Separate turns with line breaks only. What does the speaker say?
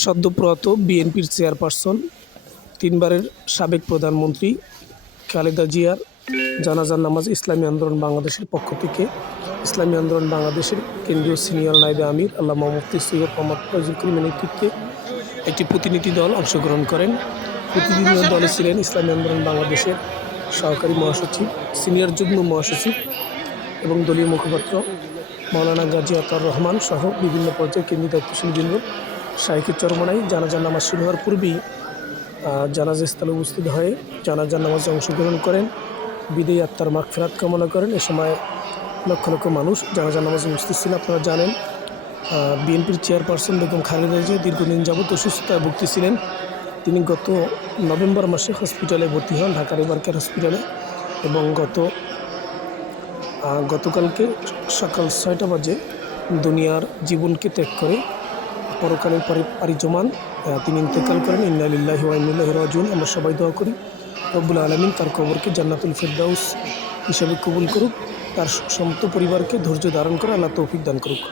সদ্যপ্রয়াত বিএনপির চেয়ারপারসন, তিনবারের সাবেক প্রধানমন্ত্রী খালেদা জিয়ার জানাজার নামাজ ইসলামী আন্দোলন বাংলাদেশের পক্ষ থেকে। ইসলামী আন্দোলন বাংলাদেশের কেন্দ্রীয় সিনিয়র নাইবে আমির, আল্লাহ মুফতি সৈয়দ মোহাম্মদ ফজল নেতৃত্বে একটি প্রতিনিধি দল অংশগ্রহণ করেন। প্রতিনিধি দলে ছিলেন ইসলামী আন্দোলন বাংলাদেশের সহকারী মহাসচিব, সিনিয়র যুগ্ম মহাসচিব এবং দলীয় মুখপাত্র মৌলানা গাজী আতার রহমান সহ বিভিন্ন পর্যায়ে কেন্দ্রীয় দায়িত্বশীল শাহিকের চরমনাই জানাজার নামাজ শুরু হওয়ার পূর্বেই জানাজা স্থলে উপস্থিত হয়ে জানাজার নামাজে অংশগ্রহণ করেন। বিদেয়ী আত্মার মাগ ফেরাত কামনা করেন। এ সময় লক্ষ লক্ষ মানুষ জানাজার নামাজে উপস্থিত ছিল, আপনারা জানেন। বিএনপির চেয়ারপারসন বেগম খালেদা জিয়া দীর্ঘদিন যাবত অসুস্থতায় ভুগতেছিলেন। তিনি গত নভেম্বর মাসে হসপিটালে ভর্তি হন ঢাকার এবারকার হসপিটালে এবং গত গতকালকে সকাল ছয়টা বাজে দুনিয়ার জীবনকে ত্যাগ করে পরকালের পারি জমান তিনি ইন্তেকাল করেন। ইন্নালিল্লাহি ওয়া ইন্নাইহি রাজিউন। আমরা সবাই দোয়া করি, রব্বুল আলমিন তার কবরকে জান্নাতুল ফেরদাউস হিসেবে কবুল করুক, তার সমস্ত পরিবারকে ধৈর্য ধারণ করে আল্লাহ তৌফিক দান করুক।